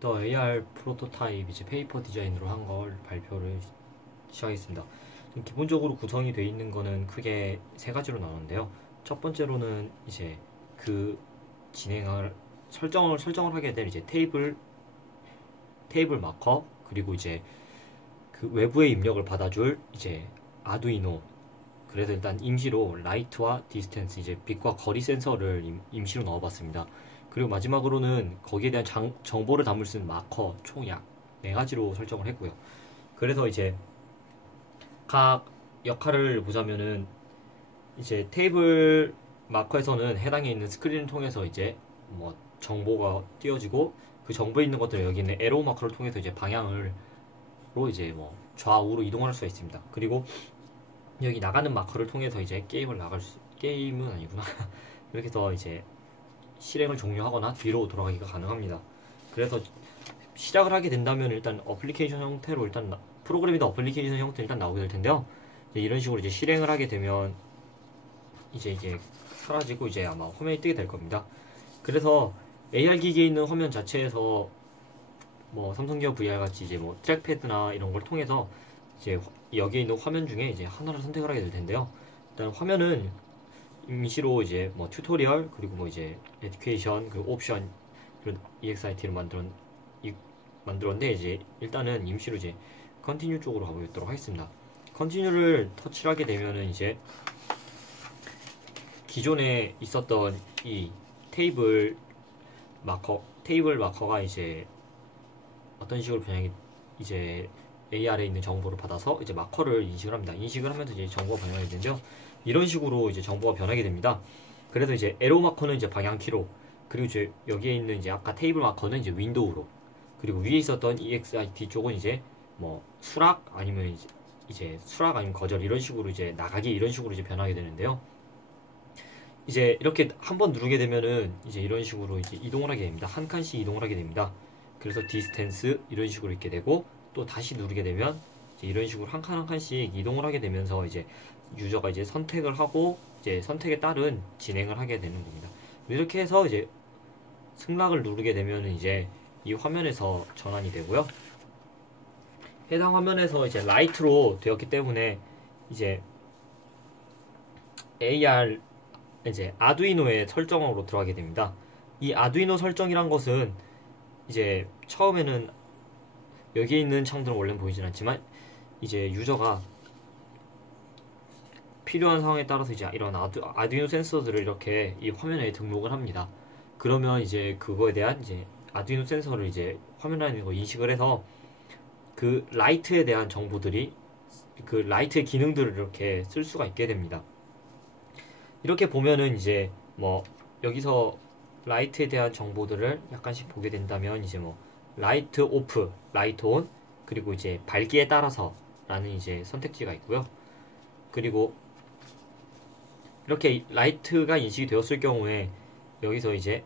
더 AR 프로토타입 이제 페이퍼 디자인으로 한 걸 발표를 시작했습니다. 기본적으로 구성이 되어 있는 거는 크게 세 가지로 나오는데요. 첫 번째로는 이제 그 진행을 설정을 하게 될 이제 테이블 마커, 그리고 이제 그 외부의 입력을 받아줄 이제 아두이노. 그래서 일단 임시로 라이트와 디스텐스, 이제 빛과 거리 센서를 임시로 넣어봤습니다. 그리고 마지막으로는 거기에 대한 정보를 담을 수 있는 마커 총 약 4가지로 설정을 했고요. 그래서 이제 각 역할을 보자면은 이제 테이블 마커에서는 해당에 있는 스크린을 통해서 이제 뭐 정보가 띄어지고, 그 정보에 있는 것들을 여기 있는 에로 마커를 통해서 이제 방향으로 이제 뭐 좌우로 이동할 수가 있습니다. 그리고 여기 나가는 마커를 통해서 이제 게임은 아니구나. 이렇게 해서 이제 실행을 종료하거나 뒤로 돌아가기가 가능합니다. 그래서 시작을 하게 된다면 일단 어플리케이션 형태로 프로그램이나 어플리케이션 형태로 일단 나오게 될 텐데요. 이런 식으로 이제 실행을 하게 되면 이제 사라지고 이제 아마 화면이 뜨게 될 겁니다. 그래서 AR 기기에 있는 화면 자체에서 뭐 삼성기어 VR 같이 이제 뭐 트랙패드나 이런 걸 통해서 이제 여기에 있는 화면 중에 이제 하나를 선택을 하게 될 텐데요. 일단 화면은 임시로 이제 뭐 튜토리얼, 그리고 뭐 이제 에듀케이션, 그리고 옵션, 그런 EXIT를 만들었는데, 이제 일단은 임시로 이제 컨티뉴 쪽으로 가보도록 하겠습니다. 컨티뉴를 터치를 하게 되면은 이제 기존에 있었던 이 테이블 마커가 이제 어떤 식으로 변형이, 이제 AR에 있는 정보를 받아서 이제 마커를 인식을 합니다. 인식을 하면서 이제 정보가 변형이 되는데요. 이런 식으로 이제 정보가 변하게 됩니다. 그래서 이제 에로 마커는 이제 방향키로, 그리고 이제 여기에 있는 이제 아까 테이블 마커는 이제 윈도우로, 그리고 위에 있었던 EXIT 쪽은 이제 뭐 수락 아니면 이제 수락 아니면 거절, 이런 식으로 이제 나가기, 이런 식으로 이제 변하게 되는데요. 이제 이렇게 한번 누르게 되면은 이제 이런 식으로 이제 이동을 하게 됩니다. 한 칸씩 이동을 하게 됩니다. 그래서 디스텐스 이런 식으로 있게 되고, 또 다시 누르게 되면 이제 이런 식으로 한 칸 한 칸씩 이동을 하게 되면서 이제 유저가 이제 선택을 하고 이제 선택에 따른 진행을 하게 되는 겁니다. 이렇게 해서 이제 승락을 누르게 되면 이제 이 화면에서 전환이 되고요. 해당 화면에서 이제 라이트로 되었기 때문에 이제 AR 이제 아두이노의 설정으로 들어가게 됩니다. 이 아두이노 설정이란 것은 이제 처음에는 여기에 있는 창들은 원래는 보이진 않지만 이제 유저가 필요한 상황에 따라서 이제 이런 아두이노 센서들을 이렇게 이 화면에 등록을 합니다. 그러면 이제 그거에 대한 이제 아두이노 센서를 이제 화면에 있는 거 인식을 해서 그 라이트에 대한 정보들이, 그 라이트의 기능들을 이렇게 쓸 수가 있게 됩니다. 이렇게 보면은 이제 뭐 여기서 라이트에 대한 정보들을 약간씩 보게 된다면 이제 뭐 라이트 오프, 라이트 온, 그리고 이제 밝기에 따라서 라는 이제 선택지가 있고요. 그리고 이렇게 라이트가 인식이 되었을 경우에 여기서 이제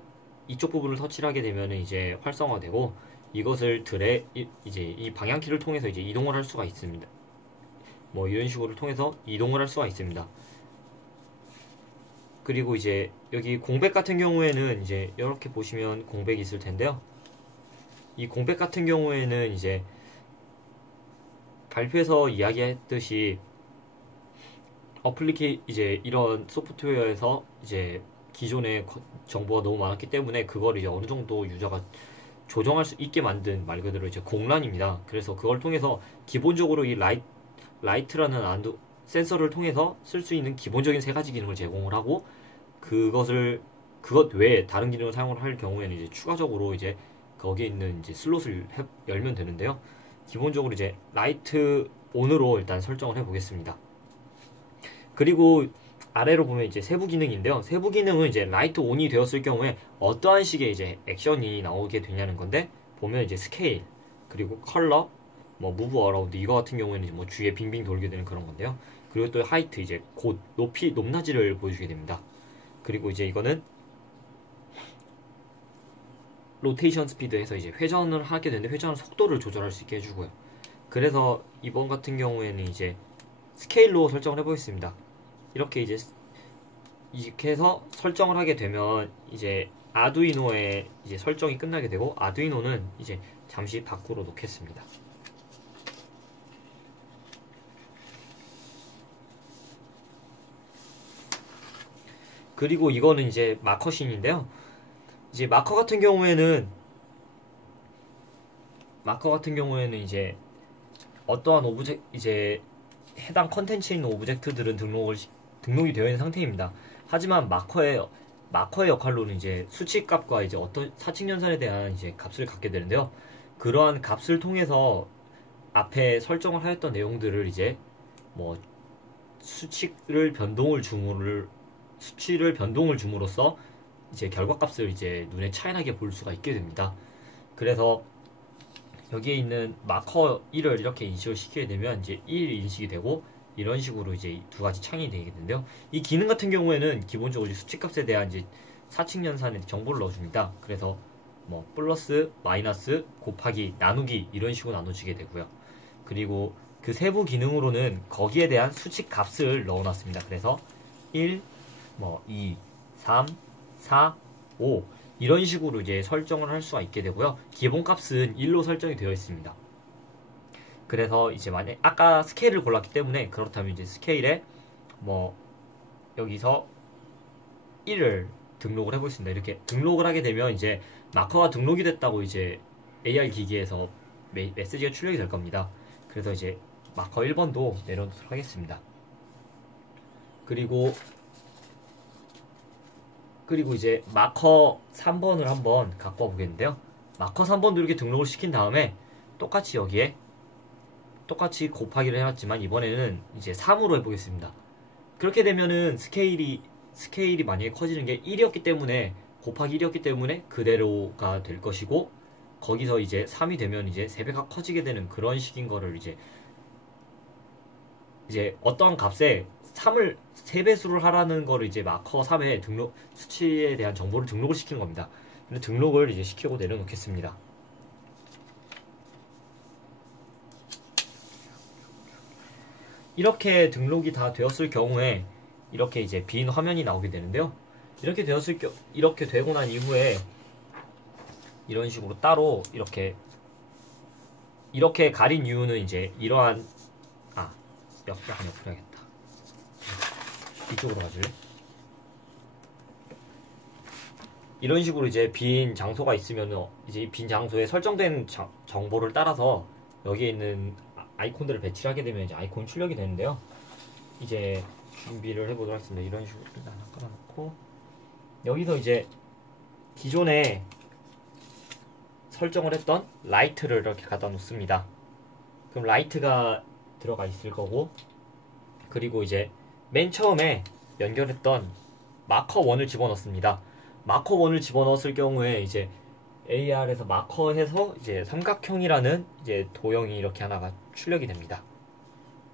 이쪽 부분을 터치를 하게 되면 이제 활성화되고, 이것을 이제 이 방향키를 통해서 이제 이동을 할 수가 있습니다. 뭐 이런 식으로 통해서 이동을 할 수가 있습니다. 그리고 이제 여기 공백 같은 경우에는 이제 이렇게 보시면 공백이 있을 텐데요. 이 공백 같은 경우에는 이제 발표에서 이야기했듯이 이제 이런 소프트웨어에서 이제 기존의 정보가 너무 많았기 때문에 그걸 이제 어느 정도 유저가 조정할 수 있게 만든 말 그대로 이제 공란입니다. 그래서 그걸 통해서 기본적으로 이 라이트라는 센서를 통해서 쓸 수 있는 기본적인 3가지 기능을 제공을 하고, 그것 외에 다른 기능을 사용을 할 경우에는 이제 추가적으로 이제 거기에 있는 이제 슬롯을 열면 되는데요. 기본적으로 이제 라이트 온으로 일단 설정을 해보겠습니다. 그리고 아래로 보면 이제 세부 기능인데요. 세부 기능은 이제 라이트 온이 되었을 경우에 어떠한 식의 이제 액션이 나오게 되냐는 건데, 보면 이제 스케일, 그리고 컬러, 뭐 무브 어라운드, 이거 같은 경우에는 이제 뭐 주위에 빙빙 돌게 되는 그런 건데요. 그리고 또 하이트, 이제 높낮이를 보여주게 됩니다. 그리고 이제 이거는 로테이션 스피드 해서 이제 회전을 하게 되는데 회전 속도를 조절할 수 있게 해주고요. 그래서 이번 같은 경우에는 이제 스케일로 설정을 해보겠습니다. 이렇게 해서 설정을 하게 되면 이제 아두이노에 이제 설정이 끝나게 되고 아두이노는 이제 잠시 밖으로 놓겠습니다. 그리고 이거는 이제 마커신인데요. 이제 마커 같은 경우에는 이제 어떠한 이제 해당 컨텐츠에 있는 오브젝트들은 등록이 되어 있는 상태입니다. 하지만 마커의 역할로는 이제 수치값과 이제 어떤 사칙 연산에 대한 이제 값을 갖게 되는데요. 그러한 값을 통해서 앞에 설정을 하였던 내용들을 이제 뭐 수치를 변동을 줌으로써 이제 결과값을 이제 눈에 차이나게 볼 수가 있게 됩니다. 그래서 여기에 있는 마커 1을 이렇게 인식을 시키게 되면 이제 1 인식이 되고 이런 식으로 이제 두 가지 창이 되겠는데요. 이 기능 같은 경우에는 기본적으로 이제 수치값에 대한 이제 사칙 연산에 정보를 넣어줍니다. 그래서 뭐 플러스, 마이너스, 곱하기, 나누기 이런 식으로 나눠지게 되고요. 그리고 그 세부 기능으로는 거기에 대한 수치값을 넣어놨습니다. 그래서 1, 뭐 2, 3, 4, 5 이런 식으로 이제 설정을 할 수가 있게 되고요. 기본값은 1로 설정이 되어 있습니다. 그래서 이제 만약 아까 스케일을 골랐기 때문에 그렇다면 이제 스케일에 뭐 여기서 1을 등록을 해보겠습니다. 이렇게 등록을 하게 되면 이제 마커가 등록이 됐다고 이제 AR 기기에서 메시지가 출력이 될 겁니다. 그래서 이제 마커 1번도 내려놓도록 하겠습니다. 그리고 이제 마커 3번을 한번 갖고 와 보겠는데요. 마커 3번도 이렇게 등록을 시킨 다음에 똑같이 여기에 똑같이 곱하기를 해놨지만 이번에는 이제 3으로 해보겠습니다. 그렇게 되면은 스케일이 만약에 커지는 게 1이었기 때문에 곱하기 1이었기 때문에 그대로가 될 것이고 거기서 이제 3이 되면 이제 3배가 커지게 되는 그런 식인 거를 이제 어떤 값에 3을 3배수를 하라는 거를 이제 마커 3에 수치에 대한 정보를 등록을 시킨 겁니다. 근데 등록을 이제 시키고 내려놓겠습니다. 이렇게 등록이 다 되었을 경우에 이렇게 이제 빈 화면이 나오게 되는데요. 이렇게 되고 난 이후에 이런 식으로 따로 이렇게 가린 이유는 이제 이러한 약간 옆으로 해야겠다. 이쪽으로 가줄래? 이런 식으로 이제 빈 장소가 있으면 이제 이 빈 장소에 설정된 정보를 따라서 여기에 있는 아이콘들을 배치를 하게 되면 이제 아이콘이 출력이 되는데요. 이제 준비를 해보도록 하겠습니다. 이런 식으로 일단 하나 깔아놓고 여기서 이제 기존에 설정을 했던 라이트를 이렇게 갖다 놓습니다. 그럼 라이트가 들어가 있을 거고 그리고 이제 맨 처음에 연결했던 마커 1을 집어넣습니다. 마커 1을 집어넣었을 경우에 이제 AR에서 마커해서 이제 삼각형이라는 이제 도형이 이렇게 하나가 출력이 됩니다.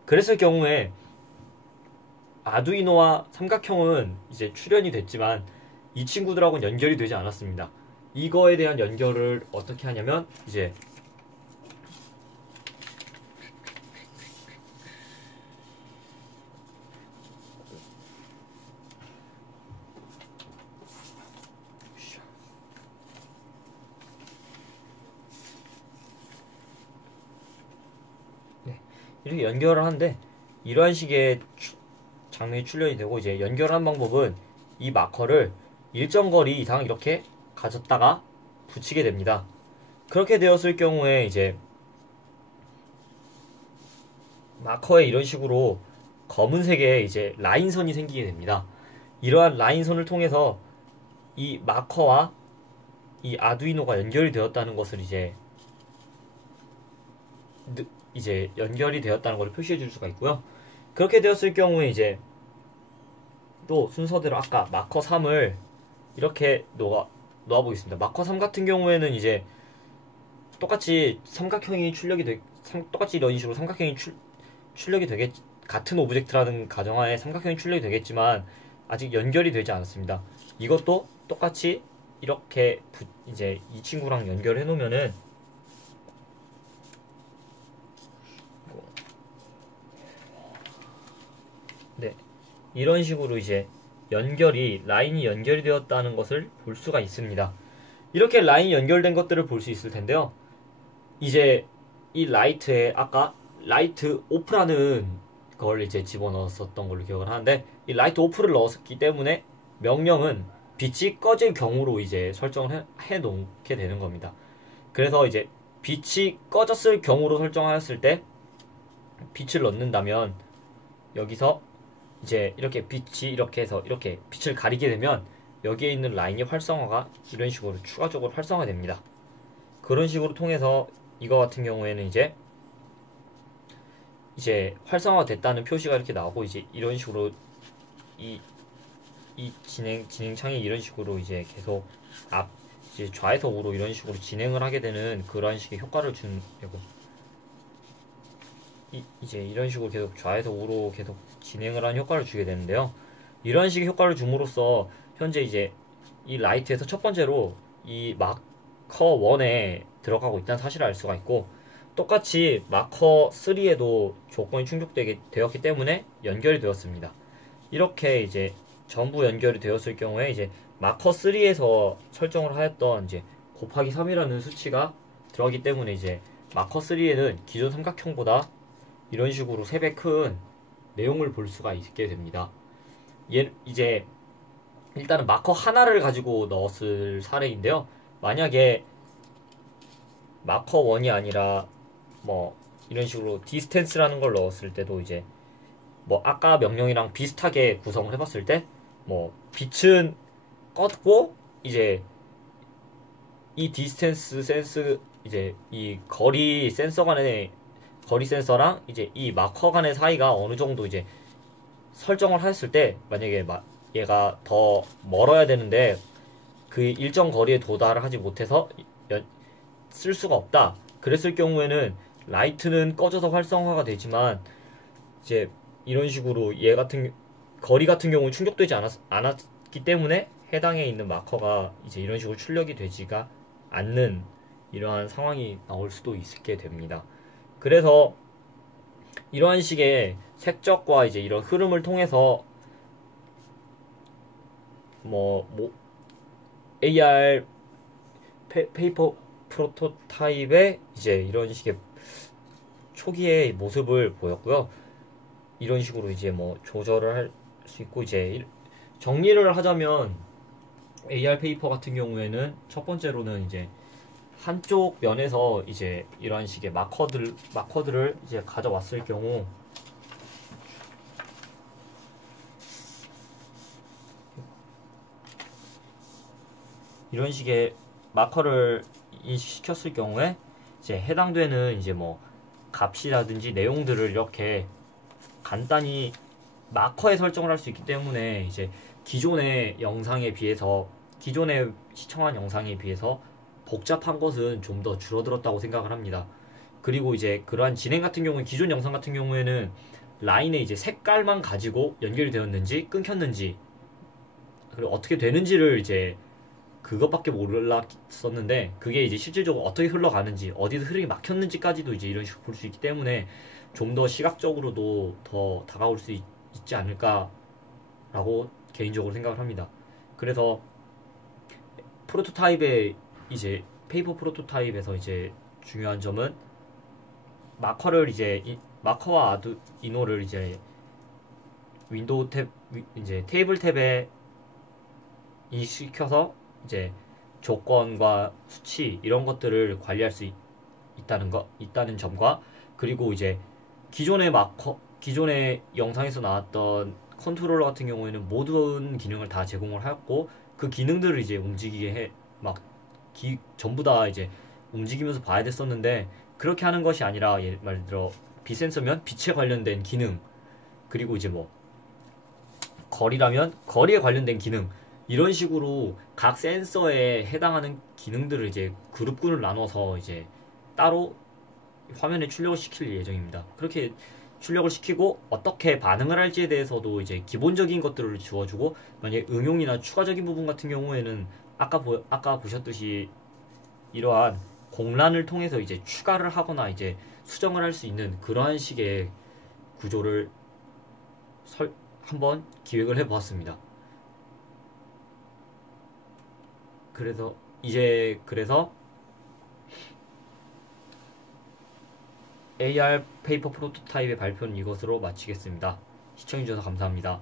그랬을 경우에 아두이노와 삼각형은 이제 출연이 됐지만 이 친구들하고는 연결이 되지 않았습니다. 이거에 대한 연결을 어떻게 하냐면 이제 이렇게 연결을 하는데 이러한 식의 장면이 출력이 되고 이제 연결하는 방법은 이 마커를 일정 거리 이상 이렇게 가졌다가 붙이게 됩니다. 그렇게 되었을 경우에 이제 마커에 이런 식으로 검은색의 이제 라인선이 생기게 됩니다. 이러한 라인선을 통해서 이 마커와 이 아두이노가 연결이 되었다는 것을 이제 연결이 되었다는 것을 표시해 줄 수가 있고요. 그렇게 되었을 경우에 이제 또 순서대로 아까 마커 3을 이렇게 놓아 보겠습니다. 마커 3 같은 경우에는 이제 똑같이 똑같이 이런 식으로 삼각형이 출력이 같은 오브젝트라는 가정하에 삼각형이 출력이 되겠지만 아직 연결이 되지 않았습니다. 이것도 똑같이 이렇게 이제 이 친구랑 연결해 놓으면은 네, 이런 식으로 이제 라인이 연결이 되었다는 것을 볼 수가 있습니다. 이렇게 라인이 연결된 것들을 볼 수 있을 텐데요. 이제 이 라이트에 아까 라이트 오프라는 걸 이제 집어넣었었던 걸로 기억을 하는데, 이 라이트 오프를 넣었기 때문에 명령은 빛이 꺼질 경우로 이제 설정을 해 놓게 되는 겁니다. 그래서 이제 빛이 꺼졌을 경우로 설정하였을 때 빛을 넣는다면, 여기서 이제 이렇게 빛이 이렇게 해서 이렇게 빛을 가리게 되면 여기에 있는 라인이 활성화가 이런 식으로 추가적으로 활성화됩니다. 그런 식으로 통해서 이거 같은 경우에는 이제 활성화 됐다는 표시가 이렇게 나오고, 이제 이런 식으로 이 진행창이 이런 식으로 이제 계속 이제 좌에서 우로 이런 식으로 진행을 하게 되는 그런 식의 효과를 이제 이런 식으로 계속 좌에서 우로 계속 진행을 하는 효과를 주게 되는데요. 이런 식의 효과를 줌으로써 현재 이제 이 라이트에서 첫 번째로 이 마커 1에 들어가고 있다는 사실을 알 수가 있고, 똑같이 마커 3에도 조건이 충족되었기 때문에 연결이 되었습니다. 이렇게 이제 전부 연결이 되었을 경우에 이제 마커 3에서 설정을 하였던 이제 곱하기 3이라는 수치가 들어가기 때문에 이제 마커 3에는 기존 삼각형보다 이런 식으로 3배 큰 내용을 볼 수가 있게 됩니다. 이제 일단은 마커 하나를 가지고 넣었을 사례인데요. 만약에 마커 1이 아니라 뭐 이런 식으로 디스텐스라는 걸 넣었을 때도 이제 뭐 아까 명령이랑 비슷하게 구성을 해봤을 때 뭐 빛은 껐고, 이제 이 디스텐스 센스, 이제 이 거리 센서랑 이제 이 마커 간의 사이가 어느 정도 이제 설정을 했을 때, 만약에 얘가 더 멀어야 되는데 그 일정 거리에 도달을 하지 못해서 쓸 수가 없다. 그랬을 경우에는 라이트는 꺼져서 활성화가 되지만, 이제 이런 식으로 거리 같은 경우는 충족되지 않았기 때문에 해당에 있는 마커가 이제 이런 식으로 출력이 되지가 않는 이러한 상황이 나올 수도 있게 됩니다. 그래서 이러한 식의 색적과 이제 이런 흐름을 통해서 AR 페이퍼 프로토타입의 이제 이런 식의 초기의 모습을 보였고요. 이런 식으로 이제 조절을 할 수 있고, 이제 정리를 하자면 AR 페이퍼 같은 경우에는 첫 번째로는 이제 한쪽 면에서 이제 이러한 식의 마커들을 이제 가져왔을 경우, 이런 식의 마커를 인식시켰을 경우에 이제 해당되는 이제 값이라든지 내용들을 이렇게 간단히 마커에 설정을 할 수 있기 때문에 이제 기존의 시청한 영상에 비해서 복잡한 것은 좀 더 줄어들었다고 생각을 합니다. 그리고 이제 그러한 진행 같은 경우는, 기존 영상 같은 경우에는 라인의 이제 색깔만 가지고 연결이 되었는지 끊겼는지 그리고 어떻게 되는지를 이제 그것밖에 몰랐었는데, 그게 이제 실질적으로 어떻게 흘러가는지, 어디서 흐름이 막혔는지까지도 이제 이런 식으로 볼 수 있기 때문에 좀 더 시각적으로도 더 다가올 수 있지 않을까라고 개인적으로 생각을 합니다. 그래서 페이퍼 프로토타입에서 이제 중요한 점은 마커와 아두이노를 이제 윈도우 이제 테이블 탭에 인식시켜서 이제 조건과 수치 이런 것들을 관리할 수 있다는 점과, 그리고 이제 기존의 영상에서 나왔던 컨트롤러 같은 경우에는 모든 기능을 다 제공을 하였고, 그 기능들을 이제 움직이게 전부 다 이제 움직이면서 봐야 됐었는데, 그렇게 하는 것이 아니라 예를 들어 빛센서면 빛에 관련된 기능, 그리고 이제 거리라면 거리에 관련된 기능, 이런 식으로 각 센서에 해당하는 기능들을 이제 그룹군을 나눠서 이제 따로 화면에 출력을 시킬 예정입니다. 그렇게 출력을 시키고 어떻게 반응을 할지에 대해서도 이제 기본적인 것들을 주어주고, 만약 응용이나 추가적인 부분 같은 경우에는 아까 보셨듯이 이러한 공란을 통해서 이제 추가를 하거나 이제 수정을 할 수 있는 그러한 식의 구조를 한번 기획을 해보았습니다. 그래서 AR 페이퍼 프로토타입의 발표는 이것으로 마치겠습니다. 시청해주셔서 감사합니다.